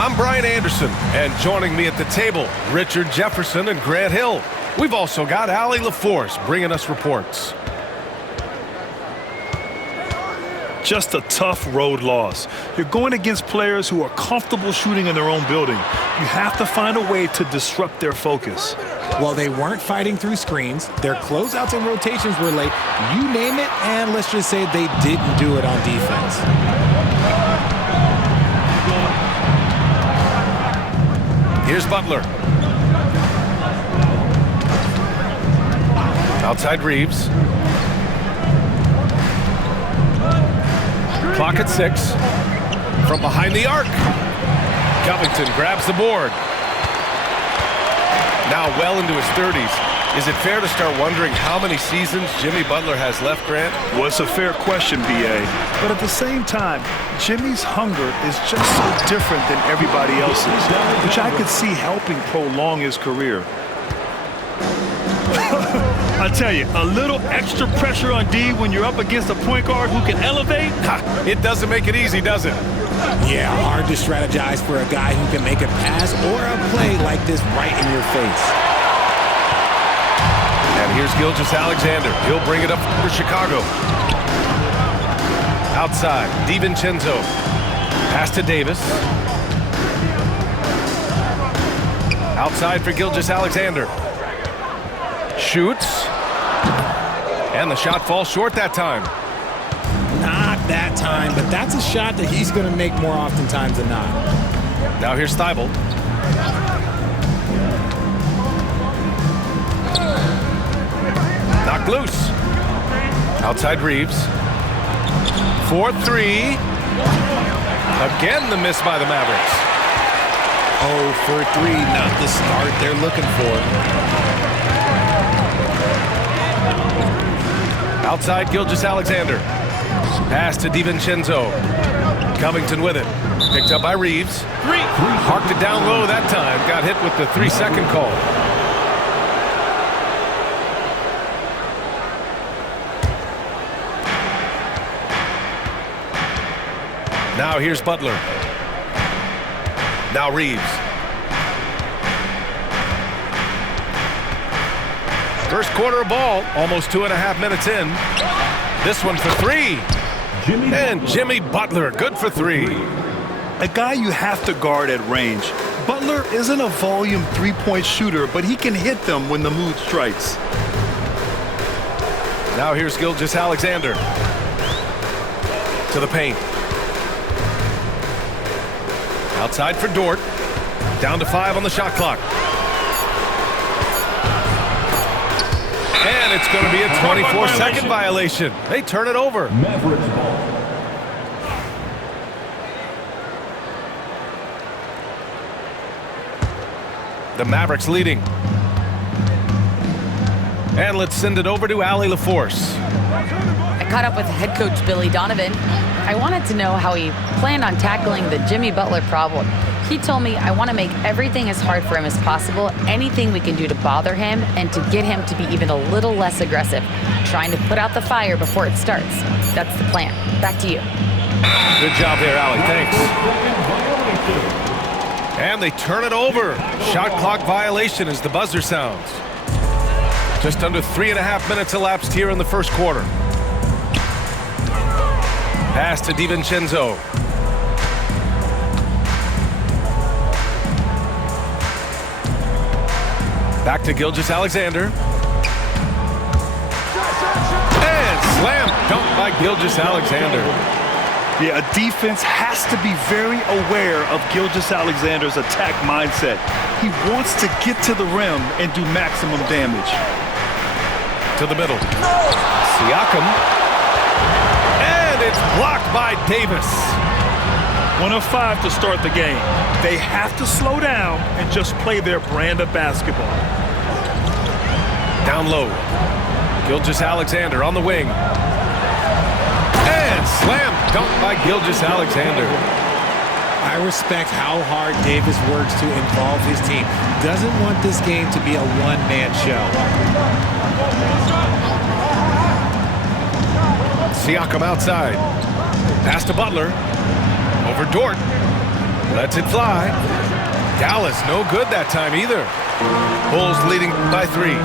I'm Brian Anderson, and joining me at the table, Richard Jefferson and Grant Hill. We've also got Allie LaForce bringing us reports. Just a tough road loss. You're going against players who are comfortable shooting in their own building. You have to find a way to disrupt their focus. Well, they weren't fighting through screens. Their closeouts and rotations were late. You name it, and let's just say they didn't do it on defense. Here's Butler. Outside Reeves. Clock at 6. From behind the arc. Covington grabs the board. Now well into his 30s. Is it fair to start wondering how many seasons Jimmy Butler has left, Grant? Well, it's a fair question, B.A. But at the same time, Jimmy's hunger is just so different than everybody else's, which I could see helping prolong his career. I tell you, a little extra pressure on D when you're up against a point guard who can elevate. It doesn't make it easy, does it? Yeah, hard to strategize for a guy who can make a pass or a play like this right in your face. And here's Gilgeous-Alexander. He'll bring it up for Chicago. Outside, DiVincenzo. Pass to Davis. Outside for Gilgeous-Alexander. Shoots. And the shot falls short that time. Not that time, but that's a shot that he's going to make more oftentimes than not. Now here's Thibault. Knocked loose. Outside Reeves. 4-3. Again the miss by the Mavericks. 0 for 3, not the start they're looking for. Outside Gilgeous-Alexander. Pass to DiVincenzo. Covington with it. Picked up by Reeves. Parked it down low that time. Got hit with the 3-second call. Now here's Butler. Now Reeves. First quarter ball, almost 2.5 minutes in. This one for 3. And Jimmy Butler, good for 3. A guy you have to guard at range. Butler isn't a volume three-point shooter, but he can hit them when the mood strikes. Now here's Gilgeous-Alexander. To the paint. Outside for Dort. Down to 5 on the shot clock. And it's going to be a 24-second violation. They turn it over. Mavericks ball. The Mavericks leading. And let's send it over to Allie LaForce. I caught up with head coach Billy Donovan. I wanted to know how he planned on tackling the Jimmy Butler problem. He told me I want to make everything as hard for him as possible, anything we can do to bother him and to get him to be even a little less aggressive, trying to put out the fire before it starts. That's the plan. Back to you. Good job there, Allie. Thanks. And they turn it over. Shot clock violation as the buzzer sounds. Just under 3.5 minutes elapsed here in the first quarter. Pass to DiVincenzo. Back to Gilgeous-Alexander. And slam dunk by Gilgeous-Alexander. Yeah, a defense has to be very aware of Gilgeous-Alexander's attack mindset. He wants to get to the rim and do maximum damage. To the middle. Siakam. And it's blocked by Davis. 1 of 5 to start the game. They have to slow down and just play their brand of basketball. Down low. Gilgeous-Alexander on the wing. And slam dunk by Gilgeous-Alexander. I respect how hard Davis works to involve his team. Doesn't want this game to be a one-man show. Siakam outside. Pass to Butler. Over Dort. Lets it fly. Dallas, no good that time either. Bulls leading by 3.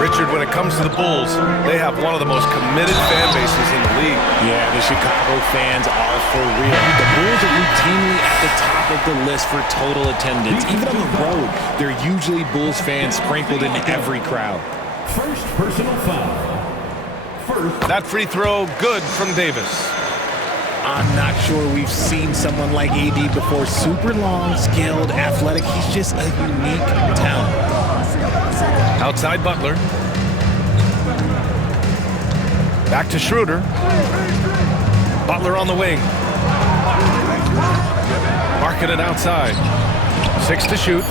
Richard, when it comes to the Bulls, they have one of the most committed fan bases in the league. Yeah, the Chicago fans are for real. The Bulls are routinely at the top of the list for total attendance. Even on the road, they're usually Bulls fans sprinkled in every crowd. First personal foul. That free throw, good from Davis. I'm not sure we've seen someone like AD before. Super long, skilled, athletic. He's just a unique talent. Outside Butler. Back to Schroeder. Butler on the wing. Marking it outside. 6 to shoot.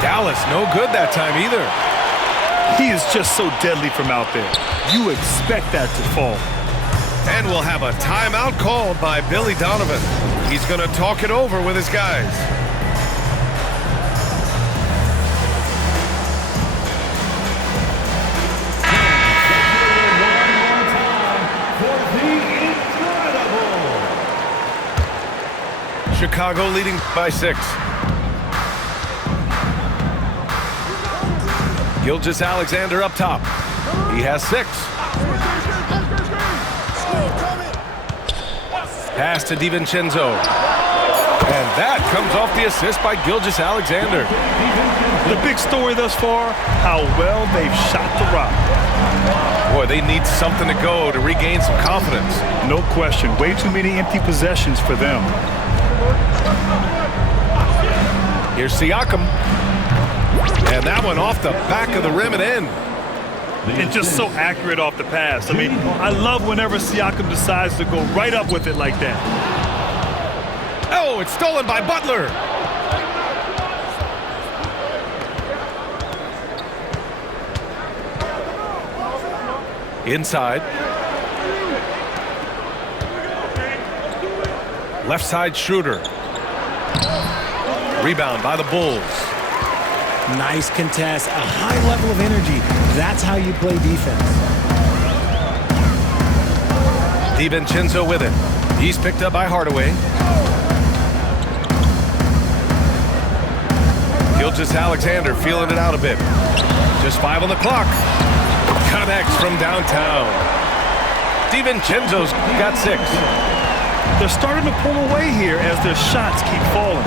Dallas, no good that time either. He is just so deadly from out there. You expect that to fall. And we'll have a timeout called by Billy Donovan. He's going to talk it over with his guys. Chicago leading by 6. Gilgeous-Alexander up top. He has 6. Pass to DiVincenzo. And that comes off the assist by Gilgeous-Alexander. The big story thus far, how well they've shot the rock. Boy, they need something to go to regain some confidence. No question. Way too many empty possessions for them. Here's Siakam. And that one off the back of the rim and in. And just so accurate off the pass. I mean, I love whenever Siakam decides to go right up with it like that. Oh, it's stolen by Butler. Inside. Left side Schroeder. Rebound by the Bulls. Nice contest, a high level of energy. That's how you play defense. DiVincenzo with it. He's picked up by Hardaway. Gilgeous-Alexander feeling it out a bit. Just 5 on the clock. Connects from downtown. DiVincenzo's got 6. They're starting to pull away here as their shots keep falling.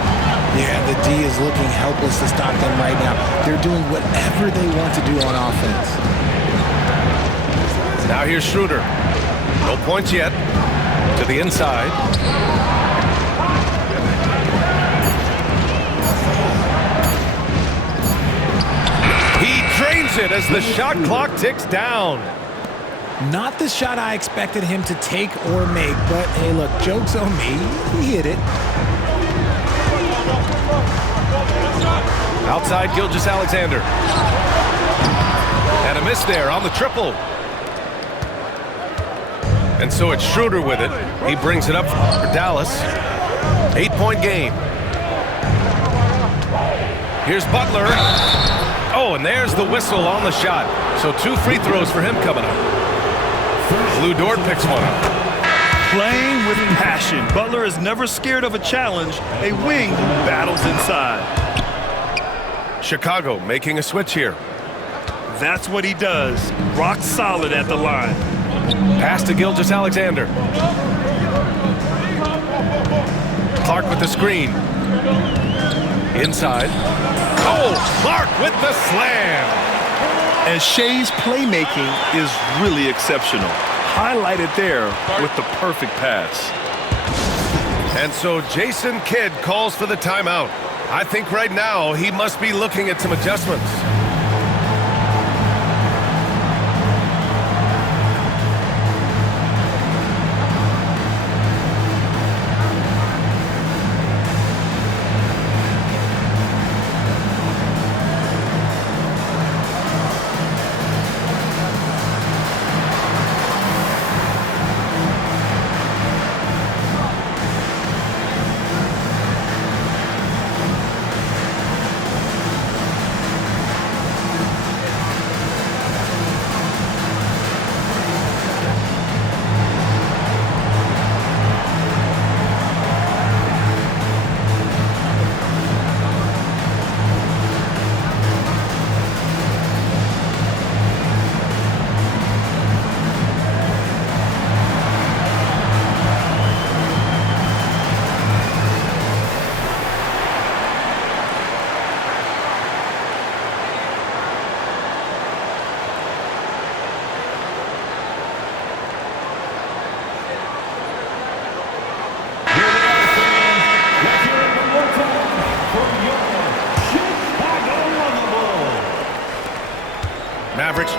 Yeah, the D is looking helpless to stop them right now. They're doing whatever they want to do on offense. Now here's Schroeder. No points yet. To the inside. He drains it as the shot clock ticks down. Not the shot I expected him to take or make, but hey, look, joke's on me. He hit it. Outside Gilgeous-Alexander. And a miss there on the triple. And so it's Schroeder with it. He brings it up for Dallas. 8-point game. Here's Butler. Oh, and there's the whistle on the shot. So 2 free throws for him coming up. Lou Dort picks one up. Playing with passion. Butler is never scared of a challenge. A wing battles inside. Chicago making a switch here. That's what he does. Rock solid at the line. Pass to Gilgeous-Alexander. Clark with the screen. Inside. Oh, Clark with the slam. And Shea's playmaking is really exceptional. Highlighted there with the perfect pass. And so Jason Kidd calls for the timeout. I think right now he must be looking at some adjustments.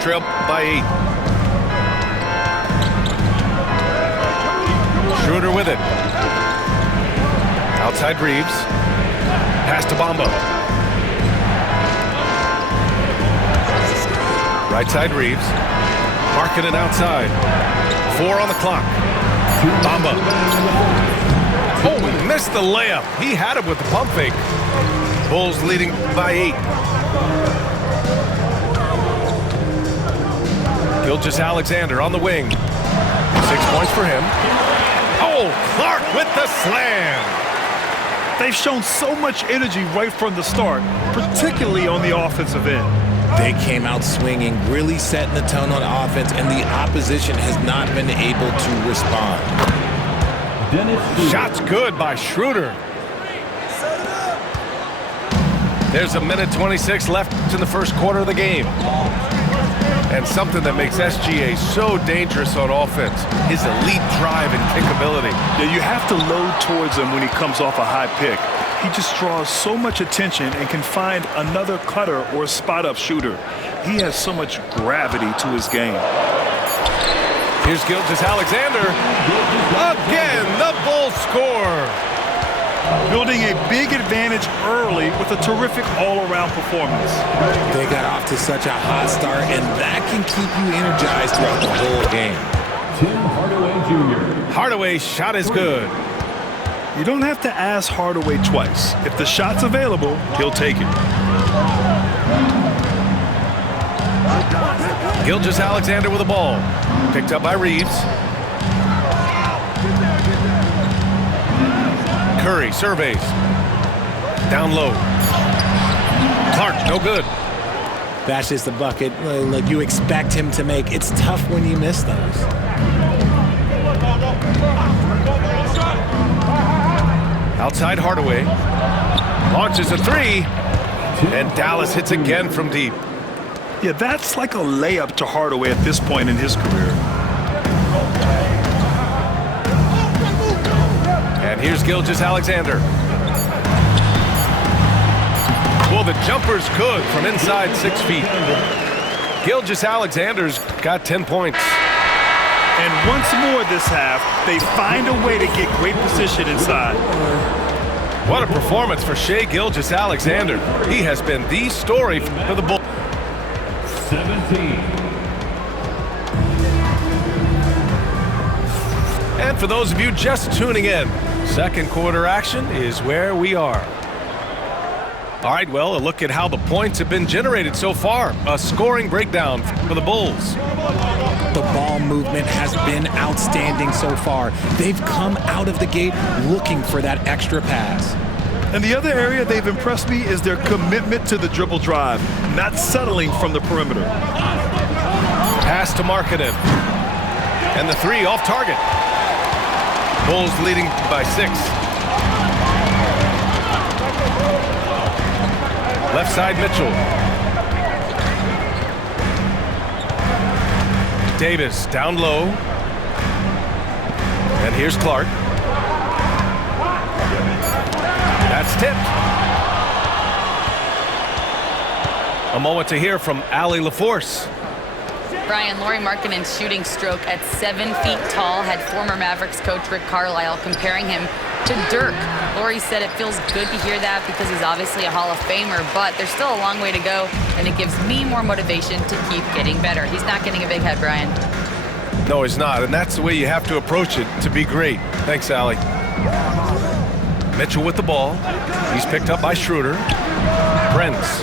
trail by 8. Schroeder with it. Outside Reeves. Pass to Bamba. Right side Reeves. Marking it outside. 4 on the clock. Bamba. Oh, he missed the layup. He had it with the pump fake. Bulls leading by 8. Gilgeous-Alexander on the wing. 6 points for him. Oh, Clark with the slam. They've shown so much energy right from the start, particularly on the offensive end. They came out swinging, really setting the tone on offense, and the opposition has not been able to respond. Shots good by Schroeder. There's a minute 26 left in the first quarter of the game. And something that makes SGA so dangerous on offense, his elite drive and kickability. Yeah, you have to load towards him when he comes off a high pick. He just draws so much attention and can find another cutter or spot-up shooter. He has so much gravity to his game. Here's Gilgeous-Alexander. Again, the Bulls score. Building a big advantage early with a terrific all-around performance. They got off to such a hot start, and that can keep you energized throughout the whole game. Tim Hardaway Jr. Hardaway's shot is good. You don't have to ask Hardaway twice. If the shot's available, he'll take it. Gilgeous-Alexander with the ball. Picked up by Reeves. Curry surveys. Down low. Clark, no good. That's just the bucket like you expect him to make. It's tough when you miss those. Outside Hardaway. Launches a 3. And Dallas hits again from deep. Yeah, that's like a layup to Hardaway at this point in his career. And here's Gilgeous-Alexander. Well, the jumper's good from inside 6 feet. Gilgeous-Alexander's got 10 points. And once more this half, they find a way to get great position inside. What a performance for Shai Gilgeous-Alexander. He has been the story for the Bulls. 17. And for those of you just tuning in, second quarter action is where we are. All right, well, a look at how the points have been generated so far. A scoring breakdown for the Bulls. The ball movement has been outstanding so far. They've come out of the gate looking for that extra pass. And the other area they've impressed me is their commitment to the dribble drive, not settling from the perimeter. Pass to Markkanen. And the 3 off target. Bulls leading by 6. Left side Mitchell. Davis down low. And here's Clark. That's tipped. A moment to hear from Allie LaForce. Brian, Lauri Markkanen's shooting stroke at 7 feet tall had former Mavericks coach Rick Carlisle comparing him to Dirk. Lauri said it feels good to hear that because he's obviously a Hall of Famer, but there's still a long way to go, and it gives me more motivation to keep getting better. He's not getting a big head, Brian. No, he's not, and that's the way you have to approach it to be great. Thanks, Allie. Mitchell with the ball. He's picked up by Schroeder. Prince.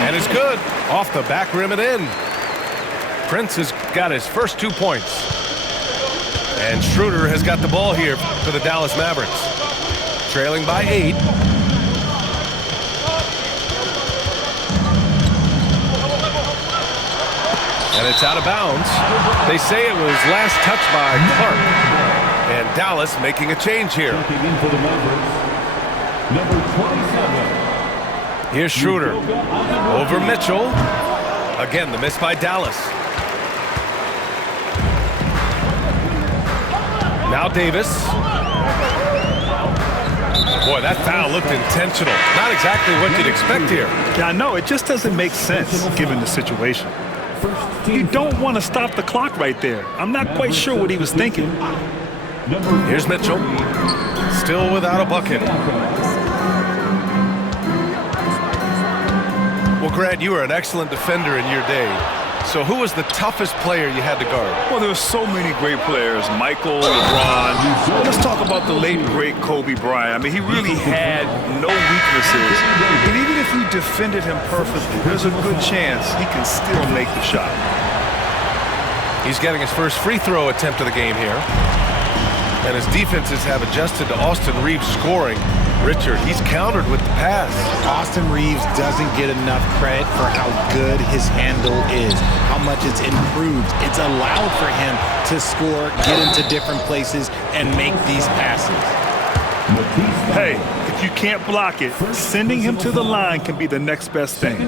And it's good. Off the back rim and in. Prince has got his first 2 points. And Schroeder has got the ball here for the Dallas Mavericks. Trailing by 8. And it's out of bounds. They say it was last touched by Clark. And Dallas making a change here. Checking in for the Mavericks, number 27. Here's Schroeder. Over Mitchell. Again, the miss by Dallas. Now Davis. Boy, that foul looked intentional. Not exactly what you'd expect here. Yeah, I know. It just doesn't make sense given the situation. You don't want to stop the clock right there. I'm not quite sure what he was thinking. Here's Mitchell. Still without a bucket. Well, Grant, you were an excellent defender in your day. So who was the toughest player you had to guard? Well, there were so many great players. Michael, LeBron. Let's talk about the late, great Kobe Bryant. I mean, he really had no weaknesses. And even if you defended him perfectly, there's a good chance he can still make the shot. He's getting his first free throw attempt of the game here. And his defenses have adjusted to Austin Reeves scoring. Richard, he's countered with the pass. Austin Reeves doesn't get enough credit for how good his handle is, how much it's improved. It's allowed for him to score, get into different places, and make these passes. Hey, if you can't block it, sending him to the line can be the next best thing.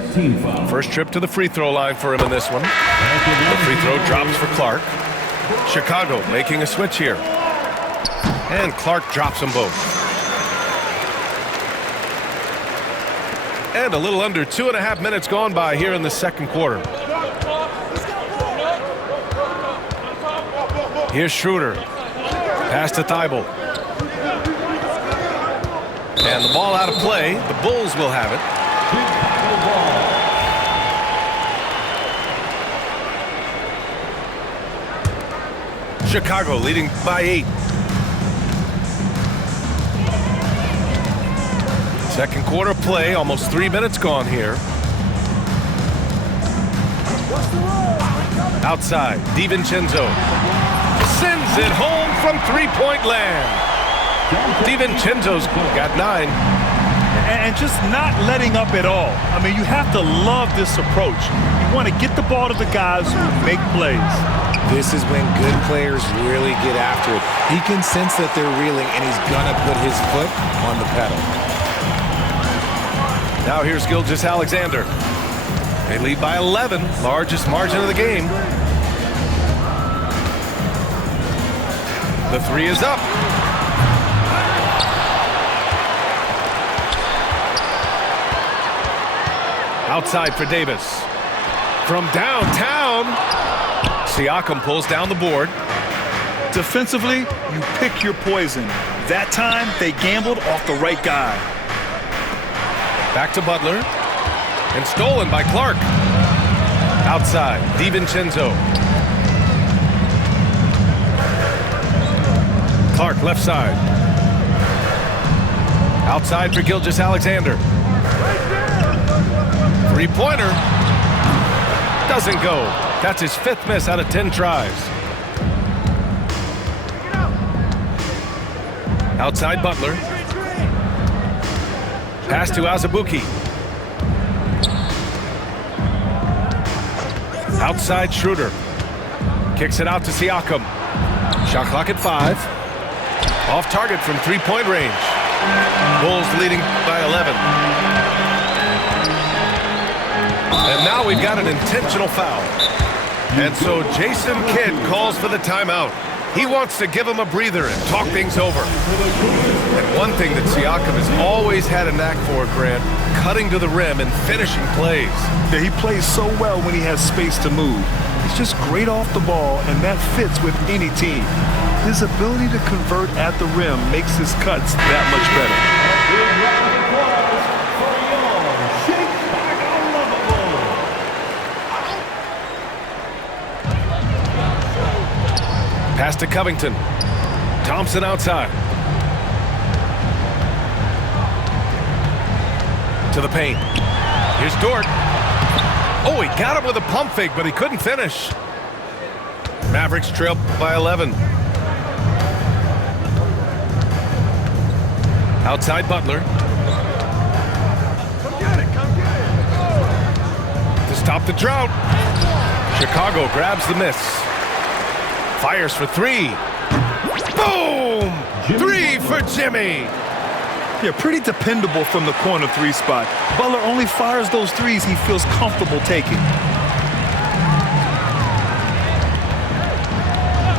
First trip to the free throw line for him in this one. The free throw drops for Clark. Chicago making a switch here. And Clark drops them both. And a little under 2.5 minutes gone by here in the second quarter. Here's Schroeder. Pass to Thibault. And the ball out of play. The Bulls will have it. Chicago leading by 8. Second quarter play, almost 3 minutes gone here. Outside, DiVincenzo sends it home from three-point land. DiVincenzo's got 9. And just not letting up at all. I mean, you have to love this approach. You want to get the ball to the guys who make plays. This is when good players really get after it. He can sense that they're reeling, and he's going to put his foot on the pedal. Now here's Gilgeous-Alexander. They lead by 11, largest margin of the game. The three is up. Outside for Davis. From downtown, Siakam pulls down the board. Defensively, you pick your poison. That time, they gambled off the right guy. Back to Butler. And stolen by Clark. Outside, DiVincenzo. Clark left side. Outside for Gilgeous-Alexander. Three-pointer. Doesn't go. That's his 5th miss out of 10 tries. Outside Butler. Pass to Azubuike. Outside Schroeder. Kicks it out to Siakam. Shot clock at 5. Off target from three-point range. Bulls leading by 11. And now we've got an intentional foul. And so Jason Kidd calls for the timeout. He wants to give him a breather and talk things over. And one thing that Siakam has always had a knack for, Grant, cutting to the rim and finishing plays. Yeah, he plays so well when he has space to move. He's just great off the ball, and that fits with any team. His ability to convert at the rim makes his cuts that much better. Pass to Covington. Thompson outside. To the paint. Here's Dort. Oh, he got him with a pump fake, but he couldn't finish. Mavericks trail by 11. Outside Butler. Come get it, come get it. To stop the drought. Chicago grabs the miss. Fires for 3. Boom! 3 for Jimmy. Yeah, pretty dependable from the corner 3 spot. Butler only fires those threes he feels comfortable taking.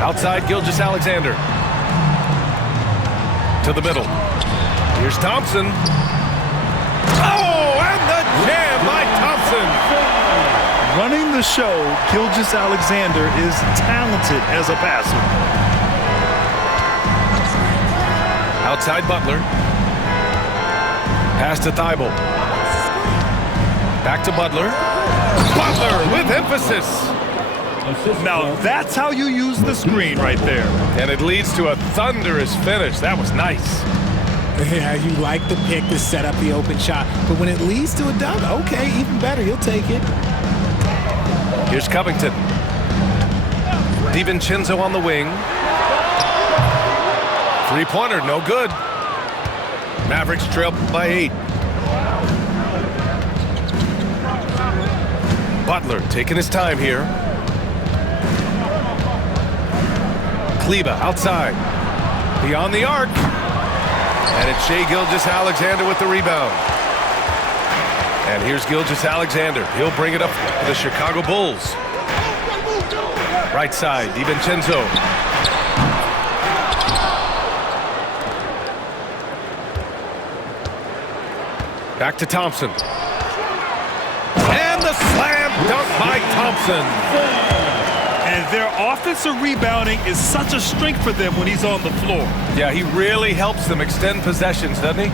Outside Gilgeous-Alexander. To the middle. Here's Thompson. Oh, and the jam by Thompson. Running the show, Gilgeous-Alexander is talented as a passer. Outside Butler. Pass to Thibault. Back to Butler. Butler with emphasis. Now that's how you use the screen right there. And it leads to a thunderous finish. That was nice. Yeah, you like the pick to set up the open shot, but when it leads to a dunk, okay, even better, you'll take it. Here's Covington. DiVincenzo on the wing. Three-pointer, no good. Mavericks trail by 8. Butler taking his time here. Kleba outside. Beyond the arc. And it's Shai Gilgeous-Alexander with the rebound. And here's Gilgeous-Alexander. He'll bring it up for the Chicago Bulls. Right side, DiVincenzo. Back to Thompson. And the slam dunk by Thompson. And their offensive rebounding is such a strength for them when he's on the floor. Yeah, he really helps them extend possessions, doesn't he?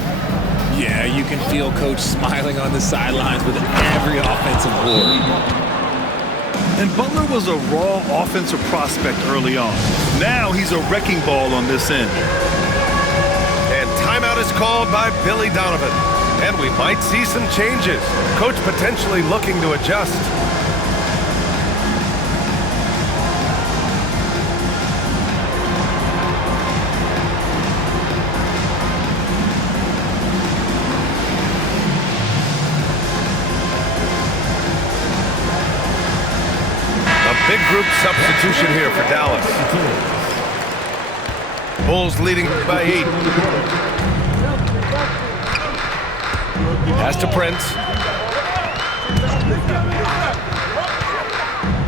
Yeah, you can feel Coach smiling on the sidelines with every offensive board. And Butler was a raw offensive prospect early on. Now he's a wrecking ball on this end. And timeout is called by Billy Donovan. And we might see some changes. Coach potentially looking to adjust. A big group substitution here for Dallas. Bulls leading by 8. Pass to Prince.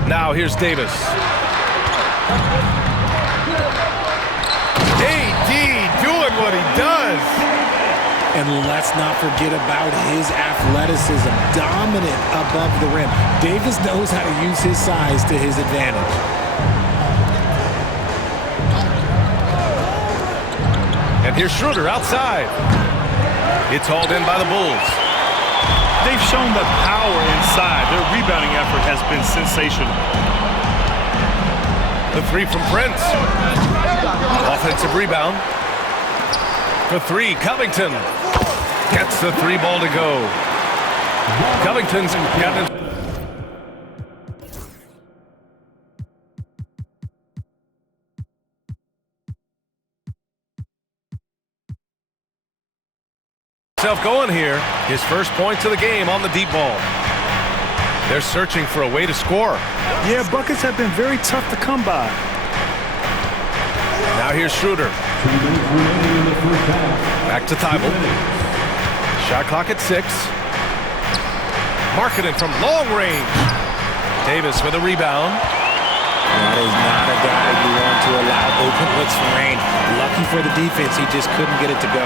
Now here's Davis. AD doing what he does. And let's not forget about his athleticism, dominant above the rim. Davis knows how to use his size to his advantage. And here's Schroeder outside. It's hauled in by the Bulls. They've shown the power inside. Their rebounding effort has been sensational. The three from Prince. Offensive rebound. For 3, Covington. Gets the 3 ball to go. Covington's got his... going here. His first points of the game on the deep ball. They're searching for a way to score. Yeah, buckets have been very tough to come by. Now here's Schroeder. Back to Thibault. Shot clock at 6. Marketing from long range. Davis with a rebound. That is not a guy you want to allow open looks from range. Lucky for the defense, he just couldn't get it to go.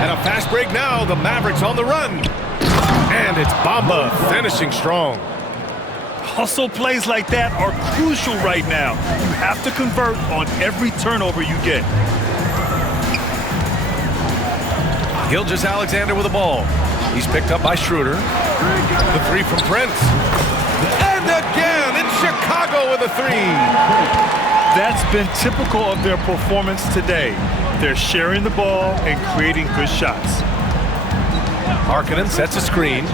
And a fast break now, the Mavericks on the run. And it's Bamba finishing strong. Hustle plays like that are crucial right now. You have to convert on every turnover you get. Gilgeous-Alexander with the ball. He's picked up by Schroeder. The 3 from Prince. And again, it's Chicago with a 3. That's been typical of their performance today. They're sharing the ball and creating good shots. Markkanen sets a screen.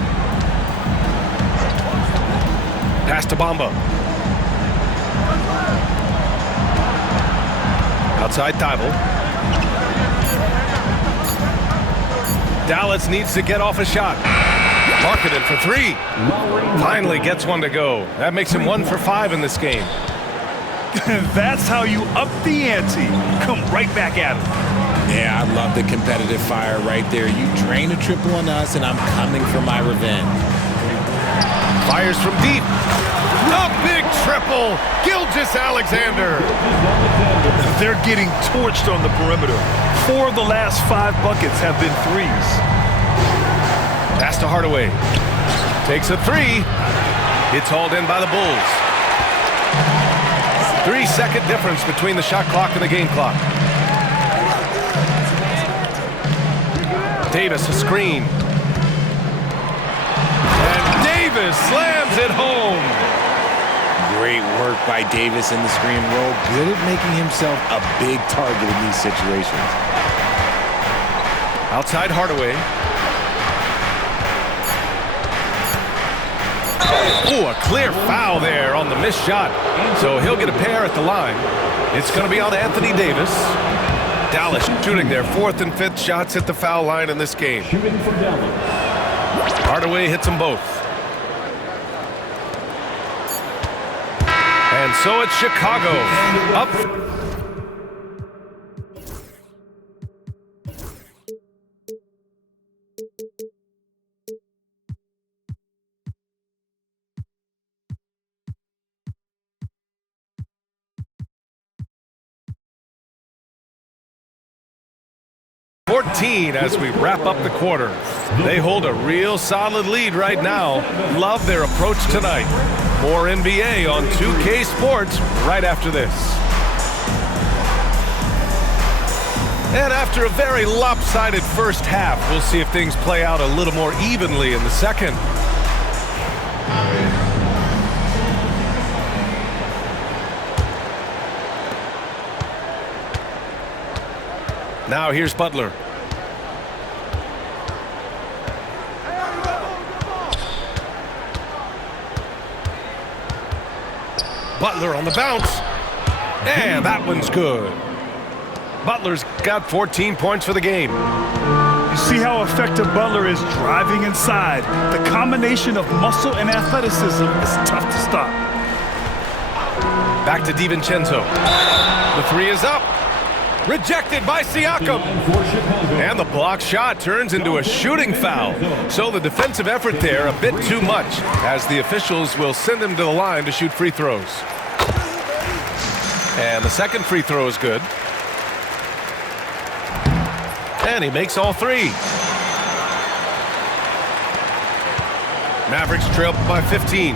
Pass to Bamba. Outside Thibault. Dallas needs to get off a shot. Markkanen for 3. Finally gets one to go. That makes him 1 for 5 in this game. That's how you up the ante. Come right back at him. Yeah, I love the competitive fire right there. You drain a triple on us, and I'm coming for my revenge. Fires from deep. A big triple. Gilgeous-Alexander. They're getting torched on the perimeter. 4 of the last 5 buckets have been threes. Pass to Hardaway. Takes a 3. It's hauled in by the Bulls. 3-second difference between the shot clock and the game clock. Davis a screen. And Davis slams it home. Great work by Davis in the screen roll. Good at making himself a big target in these situations. Outside Hardaway. Oh, a clear foul there on the missed shot. So he'll get a pair at the line. It's going to be on Anthony Davis. Dallas shooting their 4th and 5th shots at the foul line in this game. Shooting for Dallas. Hardaway hits them both. And so it's Chicago up. 14 as we wrap up the quarter. They hold a real solid lead right now. Love their approach tonight. More NBA on 2K Sports right after this. And after a very lopsided first half, we'll see if things play out a little more evenly in the second. Now here's Butler. Butler on the bounce. And that one's good. Butler's got 14 points for the game. You see how effective Butler is driving inside. The combination of muscle and athleticism is tough to stop. Back to DiVincenzo. The 3 is up. Rejected by Siakam. And the block shot turns into a shooting foul. So the defensive effort there a bit too much, as the officials will send him to the line to shoot free throws. And the second free throw is good. And he makes all 3. Mavericks trail by 15.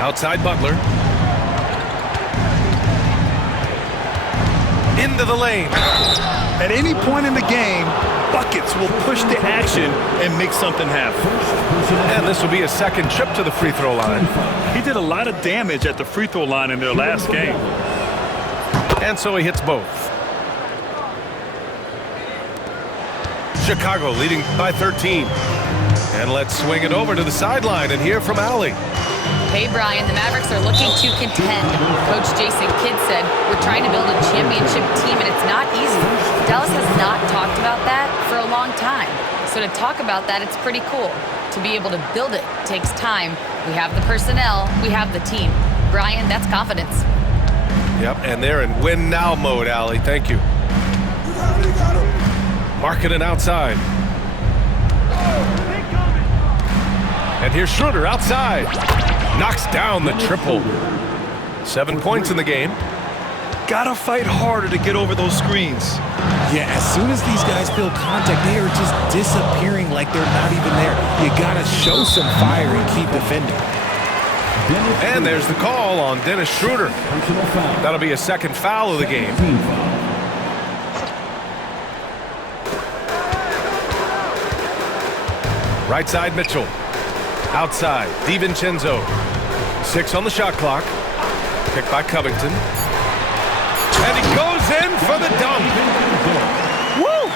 Outside Butler. Into the lane. At any point in the game, buckets will push the action and make something happen. And this will be a second trip to the free throw line. He did a lot of damage at the free throw line in their last game. And so he hits both. Chicago leading by 13. And let's swing it over to the sideline and hear from Allie. Hey, Brian, the Mavericks are looking to contend. Coach Jason Kidd said, we're trying to build a championship team, and it's not easy. Dallas has not talked about that for a long time. So to talk about that, it's pretty cool. To be able to build it takes time. We have the personnel. We have the team. Brian, that's confidence. Yep, and they're in win now mode, Allie. Thank you. Markkanen outside. And here's Schroeder outside. Knocks down the triple. 7 points in the game. Gotta fight harder to get over those screens. Yeah, as soon as these guys feel contact, they are just disappearing like they're not even there. You gotta show some fire and keep defending. And there's the call on Dennis Schroeder. That'll be a second foul of the game. Right side Mitchell. Outside DiVincenzo. 6 on the shot clock. Picked by Covington. And he goes in for the dunk. Woo!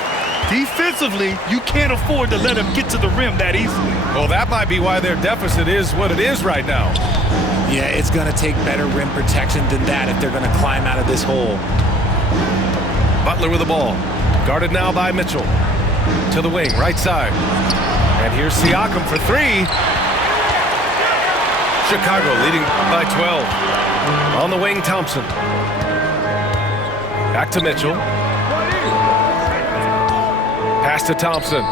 Defensively, you can't afford to let him get to the rim that easily. Well, that might be why their deficit is what it is right now. Yeah, it's going to take better rim protection than that if they're going to climb out of this hole. Butler with the ball. Guarded now by Mitchell. To the wing, right side. And here's Siakam for 3. Chicago leading by 12. On the wing, Thompson. Back to Mitchell. Pass to Thompson.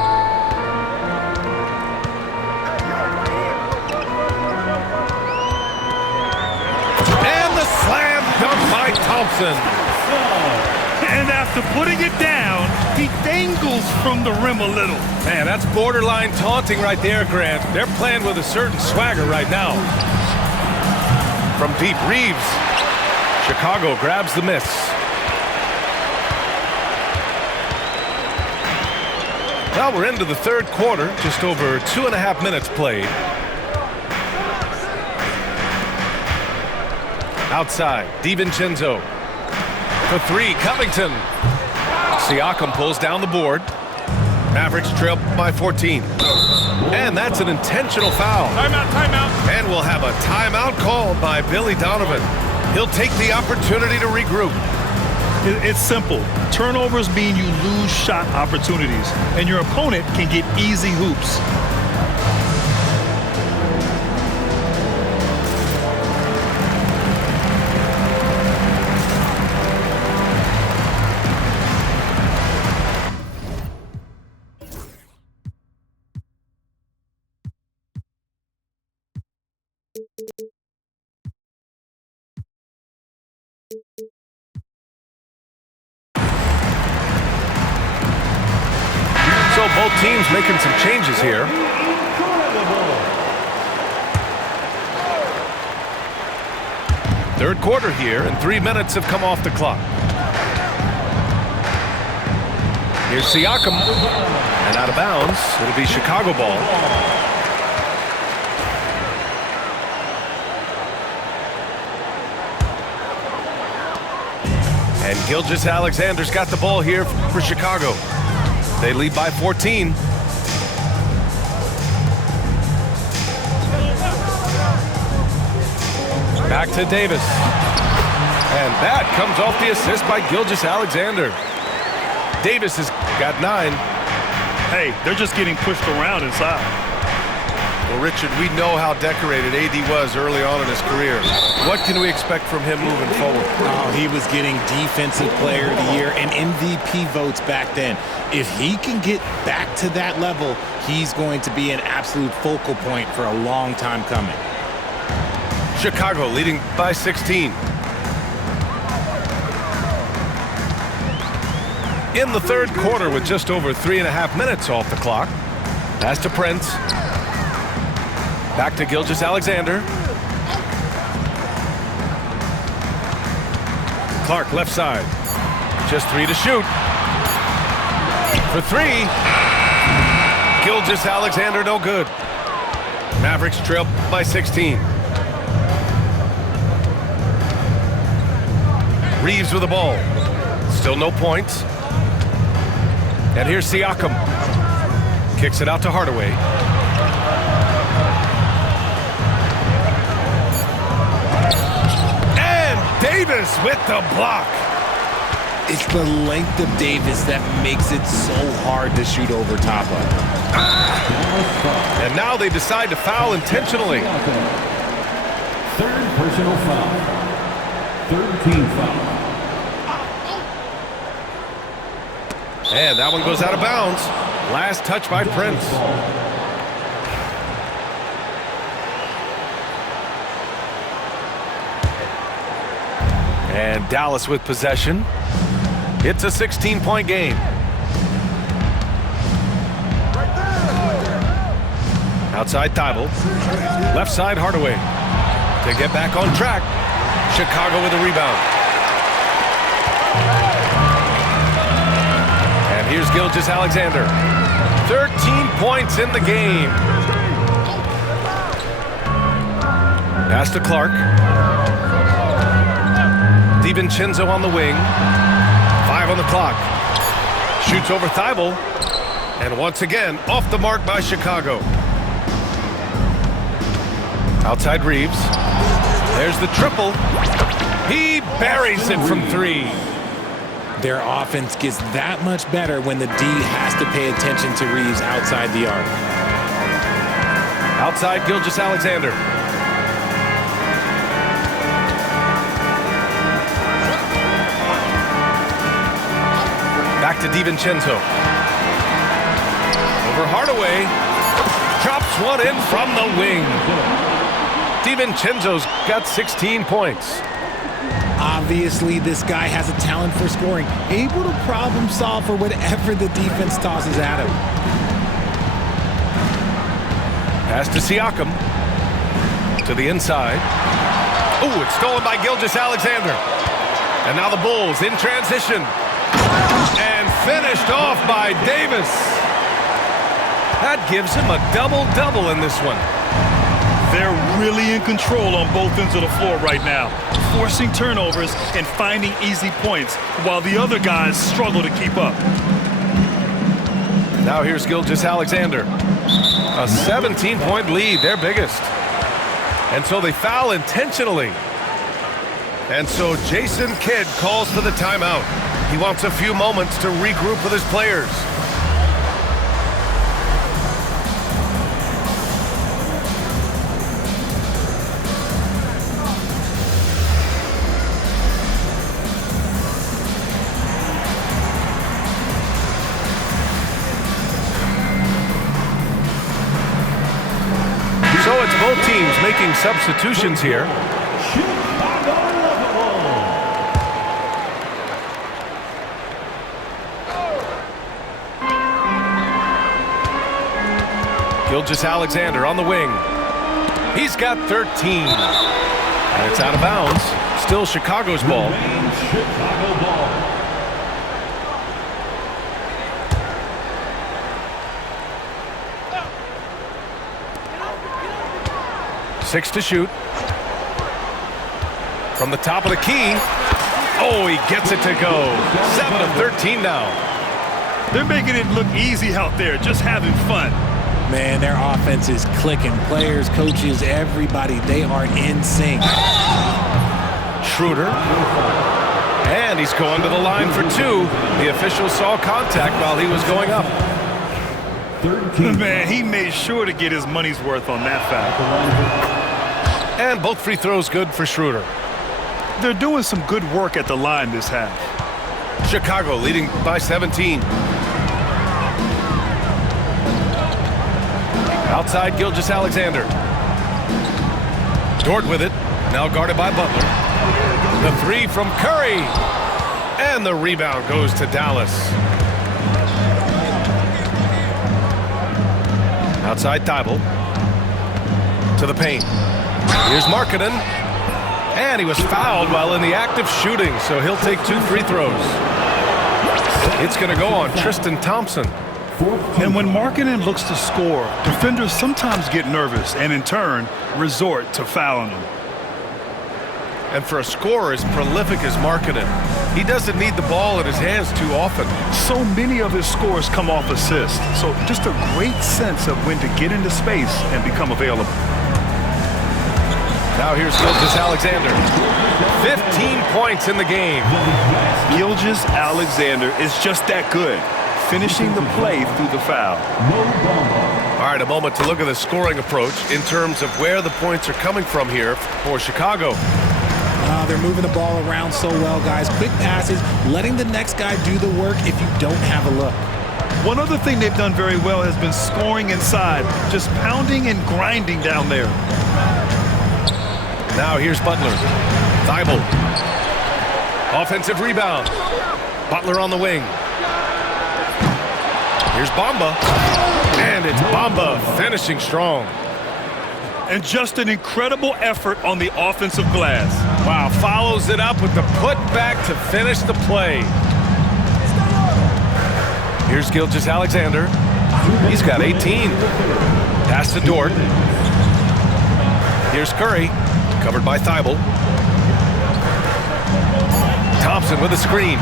Thompson. And after putting it down, he dangles from the rim a little. Man, that's borderline taunting right there, Grant. They're playing with a certain swagger right now. From deep, Reeves. Chicago grabs the miss. Well, we're into the third quarter, just over 2.5 minutes played. Outside, DiVincenzo. For three, Covington. Siakam pulls down the board. Mavericks trail by 14. And that's an intentional foul. Timeout. And we'll have a timeout called by Billy Donovan. He'll take the opportunity to regroup. It's simple. Turnovers mean you lose shot opportunities, and your opponent can get easy hoops. So both teams making some changes here. Third quarter here, and 3 minutes have come off the clock. Here's Siakam, and out of bounds. It'll be Chicago ball. And Gilgeous-Alexander's got the ball here for Chicago. They lead by 14. Back to Davis. And that comes off the assist by Gilgeous-Alexander. Davis has got 9. Hey, they're just getting pushed around inside. Well, Richard, we know how decorated AD was early on in his career. What can we expect from him moving forward? Oh, he was getting Defensive Player of the Year and MVP votes back then. If he can get back to that level, he's going to be an absolute focal point for a long time coming. Chicago leading by 16. In the third quarter with just over 3.5 minutes off the clock. Pass to Prince. Back to Gilgeous-Alexander. Clark left side. Just 3 to shoot. For 3. Gilgeous-Alexander no good. Mavericks trail by 16. Reeves with the ball. Still no points. And here's Siakam. Kicks it out to Hardaway. Davis with the block. It's the length of Davis that makes it so hard to shoot over top of. And now they decide to foul intentionally. Third personal foul. Third team foul. And that one goes out of bounds. Last touch by Prince. And Dallas with possession. It's a 16-point game. Outside Thibault. Left side Hardaway. To get back on track. Chicago with a rebound. And here's Gilgeous-Alexander. 13 points in the game. Pass to Clark. DiVincenzo on the wing. 5 on the clock. Shoots over Thibault. And once again, off the mark by Chicago. Outside Reeves. There's the triple. He buries it from 3. Their offense gets that much better when the D has to pay attention to Reeves outside the arc. Outside Gilgeous-Alexander. Back to DiVincenzo. Over Hardaway. Drops one in from the wing. DiVincenzo's got 16 points. Obviously, this guy has a talent for scoring, able to problem solve for whatever the defense tosses at him. Pass to Siakam. To the inside. Ooh, it's stolen by Gilgeous-Alexander. And now the Bulls in transition. And finished off by Davis. That gives him a double-double in this one. They're really in control on both ends of the floor right now, forcing turnovers and finding easy points while the other guys struggle to keep up. Now here's Gilgeous-Alexander. A 17-point lead, their biggest. And so they foul intentionally. And so Jason Kidd calls for the timeout. He wants a few moments to regroup with his players. So it's both teams making substitutions here. Gilgeous-Alexander on the wing. He's got 13. And it's out of bounds. Still Chicago's ball. Chicago ball. 6 to shoot. From the top of the key. Oh, he gets it to go. 7 of 13 now. They're making it look easy out there, just having fun. Man, their offense is clicking. Players, coaches, everybody, they are in sync. Schroeder. And he's going to the line for 2. The official saw contact while he was going up. 13. Man, he made sure to get his money's worth on that foul. And both free throws good for Schroeder. They're doing some good work at the line this half. Chicago leading by 17. Outside Gilgeous-Alexander. Dort with it. Now guarded by Butler. The 3 from Curry. And the rebound goes to Dallas. Outside Thibault. To the paint. Here's Markkanen. And he was fouled while in the act of shooting, so he'll take 2 free throws. It's going to go on Tristan Thompson. And when Markkanen looks to score, defenders sometimes get nervous and in turn resort to fouling him. And for a scorer as prolific as Markkanen, he doesn't need the ball in his hands too often. So many of his scores come off assists, so just a great sense of when to get into space and become available. Now here's Gilgeous-Alexander. 15 points in the game. Gilgeous-Alexander is just that good, finishing the play through the foul. All right, a moment to look at the scoring approach in terms of where the points are coming from here for Chicago. They're moving the ball around so well, guys. Quick passes, letting the next guy do the work if you don't have a look. One other thing they've done very well has been scoring inside, just pounding and grinding down there. Now here's Butler. Thibault. Offensive rebound. Butler on the wing. Here's Bamba. And it's Bamba finishing strong. And just an incredible effort on the offensive glass. Wow, follows it up with the putback to finish the play. Here's Gilgeous-Alexander. He's got 18. Pass to Dort. Here's Curry. Covered by Thibault. Thompson with a screen.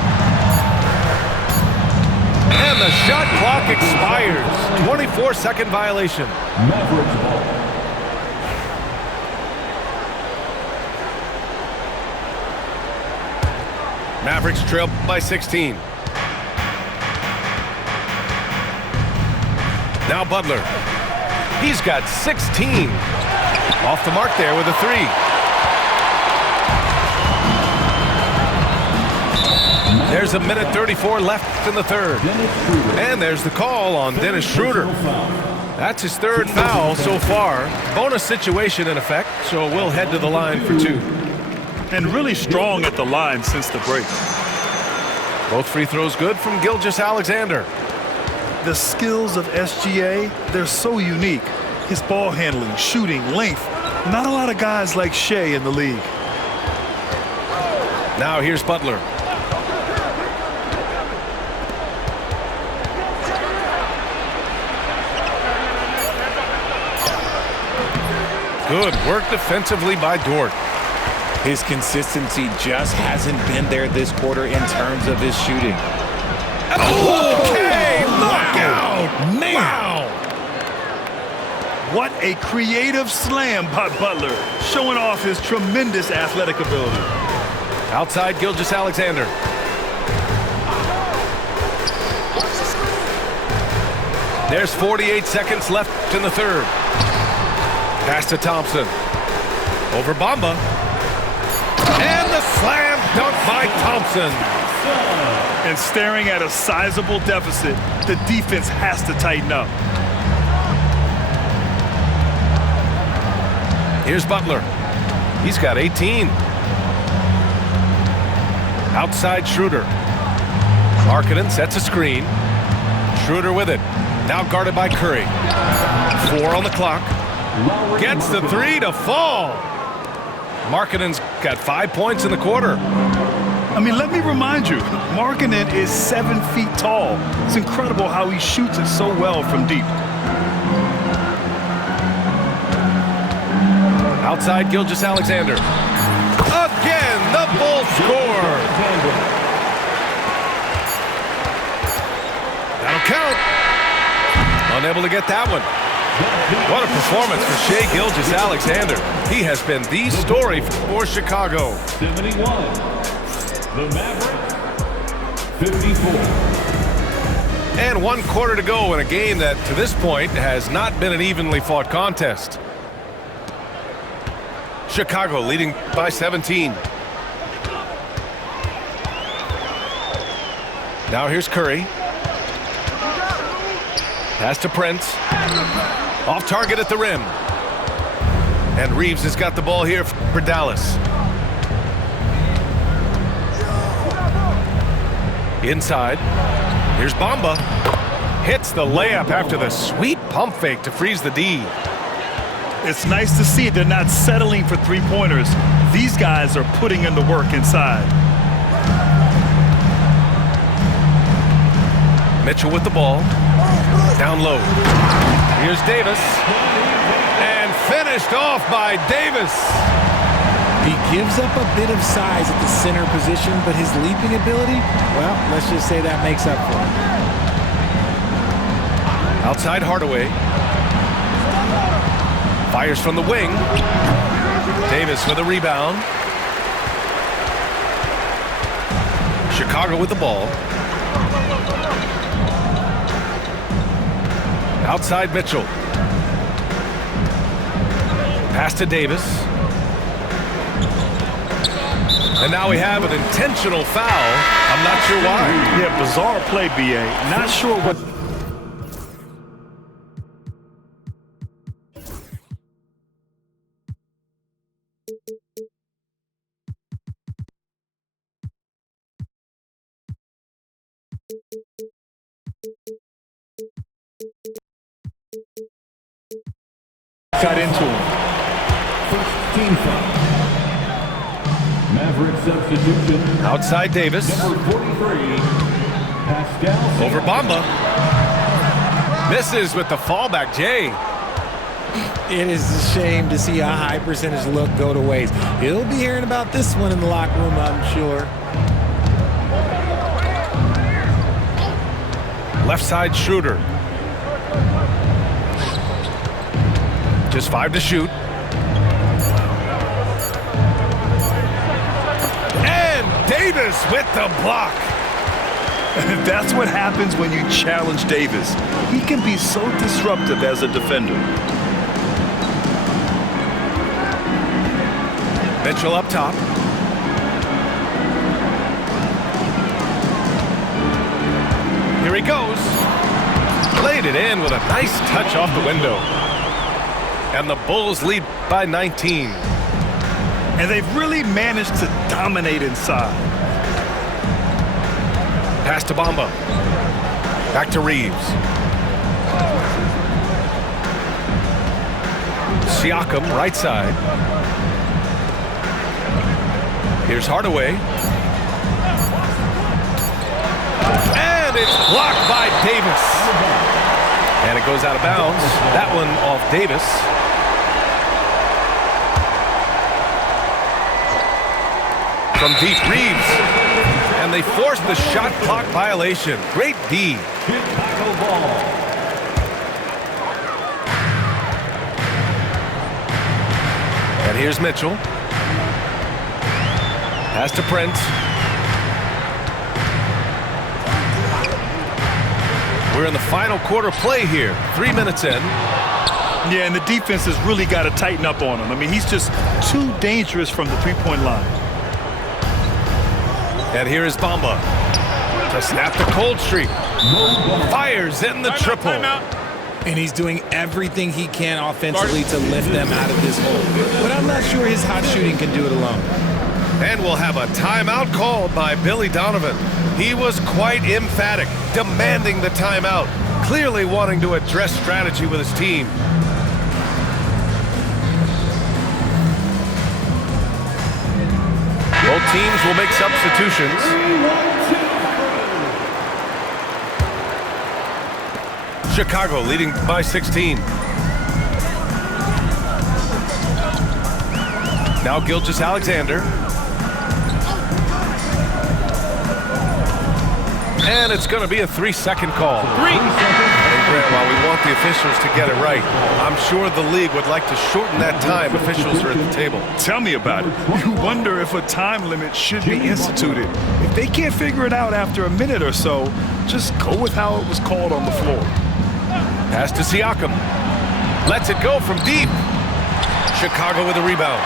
And the shot clock expires. 24-second violation. Mavericks ball. Mavericks trail by 16. Now Butler. He's got 16. Off the mark there with a 3. There's a minute 34 left in the third. And there's the call on Dennis Schroeder. That's his 3rd foul so far. Bonus situation in effect, so we'll head to the line for 2. and really strong at the line since the break. Both free throws good from Gilgeous-Alexander. The skills of SGA, they're so unique. His ball handling, shooting, length. Not a lot of guys like Shea in the league. Now here's Butler. Good work defensively by Dort. His consistency just hasn't been there this quarter in terms of his shooting. Okay, knockout! Man! Wow! What a creative slam by Butler, showing off his tremendous athletic ability. Outside Gilgeous-Alexander. There's 48 seconds left in the third. Pass to Thompson. Over Bamba. And the slam dunk by Thompson. And staring at a sizable deficit, the defense has to tighten up. Here's Butler. He's got 18. Outside Schroeder. Markkanen sets a screen. Schroeder with it. Now guarded by Curry. 4 on the clock. Gets the three to fall. Markkanen's got 5 points in the quarter. I mean, let me remind you, Markkanen is 7 feet tall. It's incredible how he shoots it so well from deep. Outside Gilgeous-Alexander. Again, the Bulls score. That'll count. Unable to get that one. What a performance for Shai Gilgeous-Alexander. He has been the story for Chicago. 71. The Mavericks, 54. And 1 quarter to go in a game that, to this point, has not been an evenly fought contest. Chicago leading by 17. Now here's Curry. Pass to Prince. Off target at the rim. And Reeves has got the ball here for Dallas. Inside. Here's Bamba. Hits the layup after the sweet pump fake to freeze the D. It's nice to see they're not settling for three-pointers. These guys are putting in the work inside. Mitchell with the ball. Down low. Here's Davis. And finished off by Davis. He gives up a bit of size at the center position, but his leaping ability, well, let's just say that makes up for it. Outside Hardaway. Fires from the wing. Davis with a rebound. Chicago with the ball. Outside Mitchell. Pass to Davis. And now we have an intentional foul. I'm not sure why. Yeah, bizarre play, BA. Not sure what... cut into him. First team foul. Maverick substitution. Outside Davis. Number 43, Pascal. Over Bamba. Misses with the fallback, Jay. It is a shame to see a high percentage look go to waste. He'll be hearing about this one in the locker room, I'm sure. Left side Schroeder. Just 5 to shoot. And Davis with the block. That's what happens when you challenge Davis. He can be so disruptive as a defender. Mitchell up top. Here he goes. Laid it in with a nice touch off the window. And the Bulls lead by 19. And they've really managed to dominate inside. Pass to Bamba. Back to Reeves. Siakam, right side. Here's Hardaway. And it's blocked by Davis. And it goes out of bounds. That one off Davis. From deep, Reeves. And they force the shot clock violation. Great D. Chicago ball. And here's Mitchell. Pass to Prince. We're in the final quarter play here. 3 minutes in. Yeah, and the defense has really got to tighten up on him. I mean, he's just too dangerous from the three-point line. And here is Bamba to snap the cold streak. Fires in the triple. And he's doing everything he can offensively to lift them out of this hole. But I'm not sure his hot shooting can do it alone. And we'll have a timeout called by Billy Donovan. He was quite emphatic, demanding the timeout, clearly wanting to address strategy with his team. Both teams will make substitutions. Chicago leading by 16. Now Gilgeous-Alexander. And it's going to be a 3-second call. Grant, while we want the officials to get it right, I'm sure the league would like to shorten that time officials are at the table. Tell me about it. You wonder if a time limit should be instituted. If they can't figure it out after a minute or so, just go with how it was called on the floor. Pass to Siakam. Lets it go from deep. Chicago with a rebound.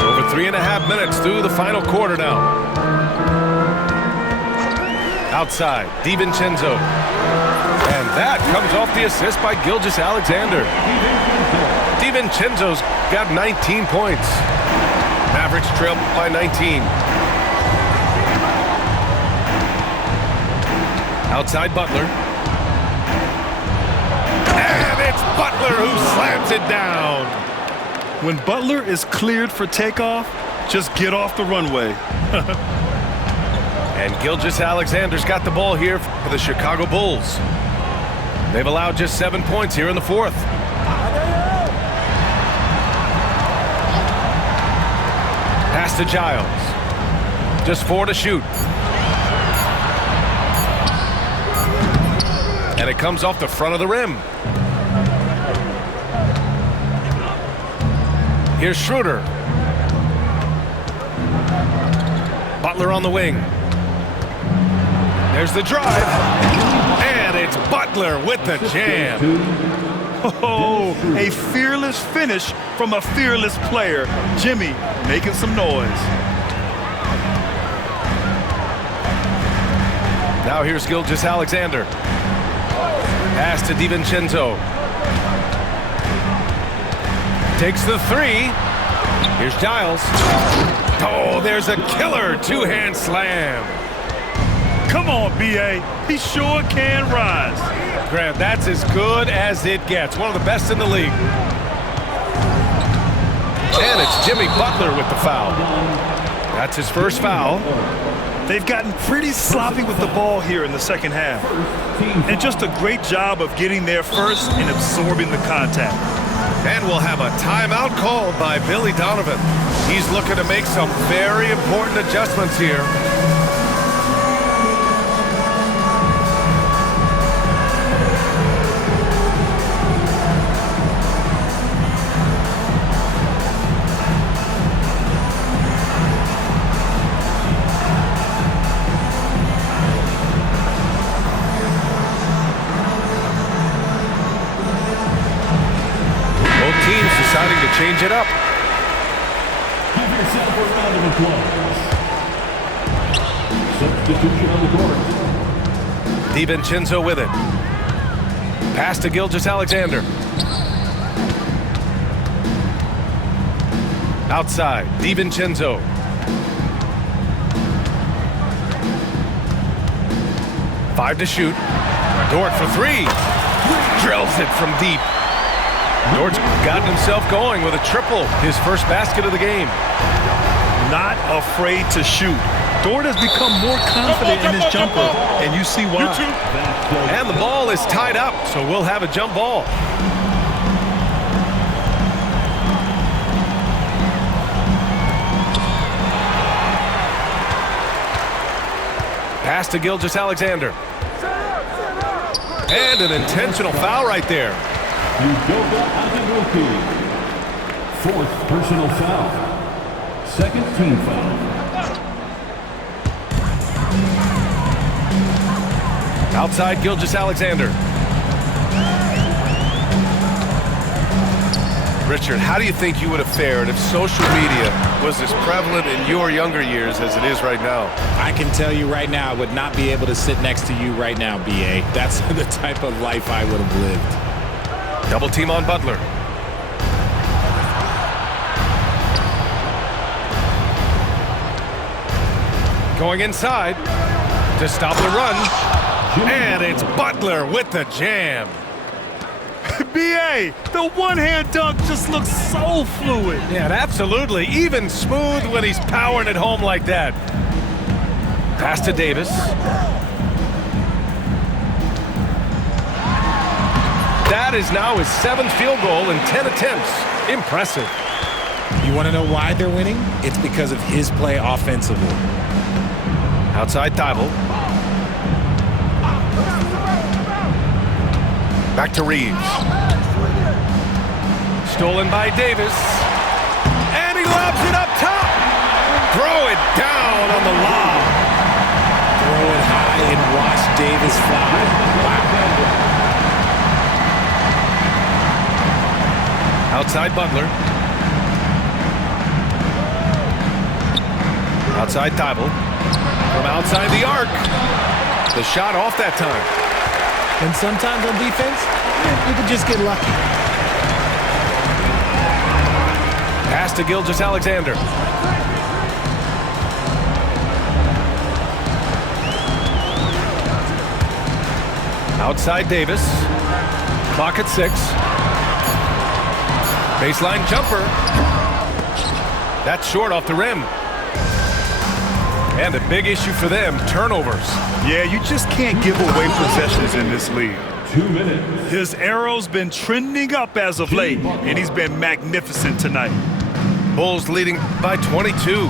Over 3.5 minutes through the final quarter now. Outside, DiVincenzo. And that comes off the assist by Gilgeous-Alexander. DiVincenzo's got 19 points. Mavericks trail by 19. Outside Butler. And it's Butler who slams it down. When Butler is cleared for takeoff, just get off the runway. And Gilgeous-Alexander's got the ball here for the Chicago Bulls. They've allowed just 7 points here in the fourth. Pass to Giles. Just 4 to shoot. And it comes off the front of the rim. Here's Schroeder. Butler on the wing. There's the drive. And it's Butler with the jam. Oh, a fearless finish from a fearless player. Jimmy making some noise. Now here's Gilgeous-Alexander. Pass to DiVincenzo. Takes the 3. Here's Giles. Oh, there's a killer two-hand slam. Come on, B.A. He sure can rise. Grant, that's as good as it gets. One of the best in the league. And it's Jimmy Butler with the foul. That's his first foul. They've gotten pretty sloppy with the ball here in the second half. And just a great job of getting there first and absorbing the contact. And we'll have a timeout called by Billy Donovan. He's looking to make some very important adjustments here. Deciding to change it up. Give yourself a round of applause. Substitution on the court. DiVincenzo with it. Pass to Gilgeous-Alexander. Outside, DiVincenzo. Five to shoot. Dort for three. Drills it from deep. Dort's gotten himself going with a triple, his first basket of the game. Not afraid to shoot. Dort has become more confident in his jumper, and you see why. And the ball is tied up, so we'll have a jump ball. Pass to Gilgeous-Alexander. And an intentional foul right there. Fourth personal foul. Second team foul. Outside Gilgeous-Alexander. Richard, how do you think you would have fared if social media was as prevalent in your younger years as it is right now? I can tell you right now, I would not be able to sit next to you right now, B.A. That's the type of life I would have lived. Double team on Butler. Going inside to stop the run. And it's Butler with the jam. B.A., the one-hand dunk just looks so fluid. Yeah, absolutely. Even smooth when he's powering it home like that. Pass to Davis. That is now his 7th field goal in 10 attempts. Impressive. You want to know why they're winning? It's because of his play offensively. Outside Thibault. Back to Reeves. Stolen by Davis. And he lobs it up top. Throw it down on the lob. Throw it high and watch Davis fly. Wow. Outside Butler. Outside Thibault. From outside the arc. The shot off that time. And sometimes on defense, you can just get lucky. Pass to Gilgeous-Alexander. Outside Davis. Clock at 6. Baseline jumper. That's short off the rim. And a big issue for them, turnovers. Yeah, you just can't give away possessions in this league. 2 minutes. His arrow's been trending up as of late, and he's been magnificent tonight. Bulls leading by 22.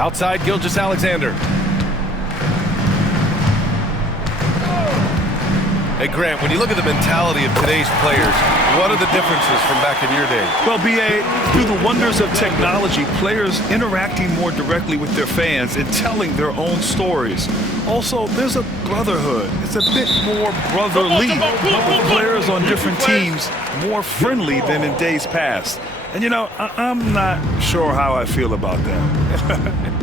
Outside Gilgeous-Alexander. Hey, Grant, when you look at the mentality of today's players, what are the differences from back in your day? Well, B.A., through the wonders of technology, players interacting more directly with their fans and telling their own stories. Also, there's a brotherhood. It's a bit more brotherly, with players on different teams more friendly than in days past. And, you know, I'm not sure how I feel about that.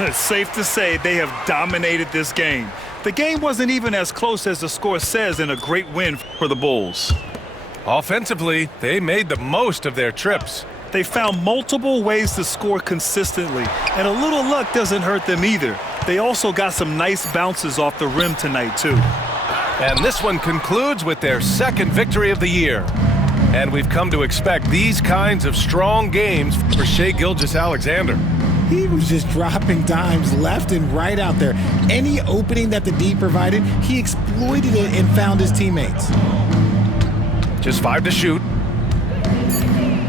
It's safe to say they have dominated this game. The game wasn't even as close as the score says in a great win for the Bulls. Offensively, they made the most of their trips. They found multiple ways to score consistently, and a little luck doesn't hurt them either. They also got some nice bounces off the rim tonight, too. And this one concludes with their 2nd victory of the year. And we've come to expect these kinds of strong games for Shai Gilgeous-Alexander. He was just dropping dimes left and right out there. Any opening that the D provided, he exploited it and found his teammates. Just 5 to shoot.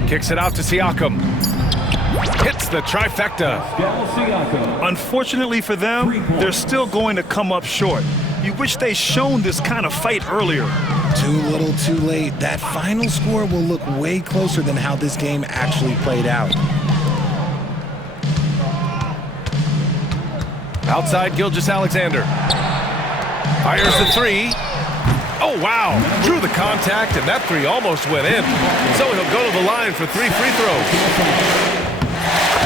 Kicks it out to Siakam. Hits the trifecta. Unfortunately for them, they're still going to come up short. You wish they'd shown this kind of fight earlier. Too little, too late. That final score will look way closer than how this game actually played out. Outside Gilgeous-Alexander. Fires the 3. Oh, wow. Drew the contact, and that 3 almost went in. So he'll go to the line for 3 free throws.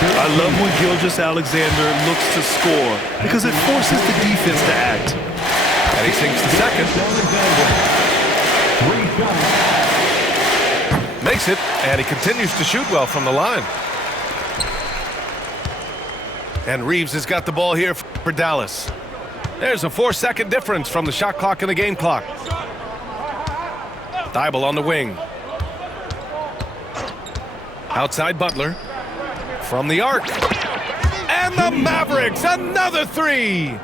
I love when Gilgeous-Alexander looks to score because it forces the defense to act. And he sinks the second. Makes it, and he continues to shoot well from the line. And Reeves has got the ball here for Dallas. There's a 4-second difference from the shot clock and the game clock. Thibault on the wing. Outside Butler. From the arc. And the Mavericks, another three!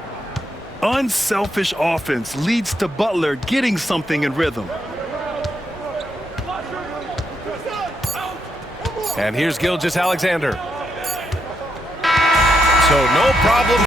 Unselfish offense leads to Butler getting something in rhythm. And here's Gilgeous-Alexander. So no problem.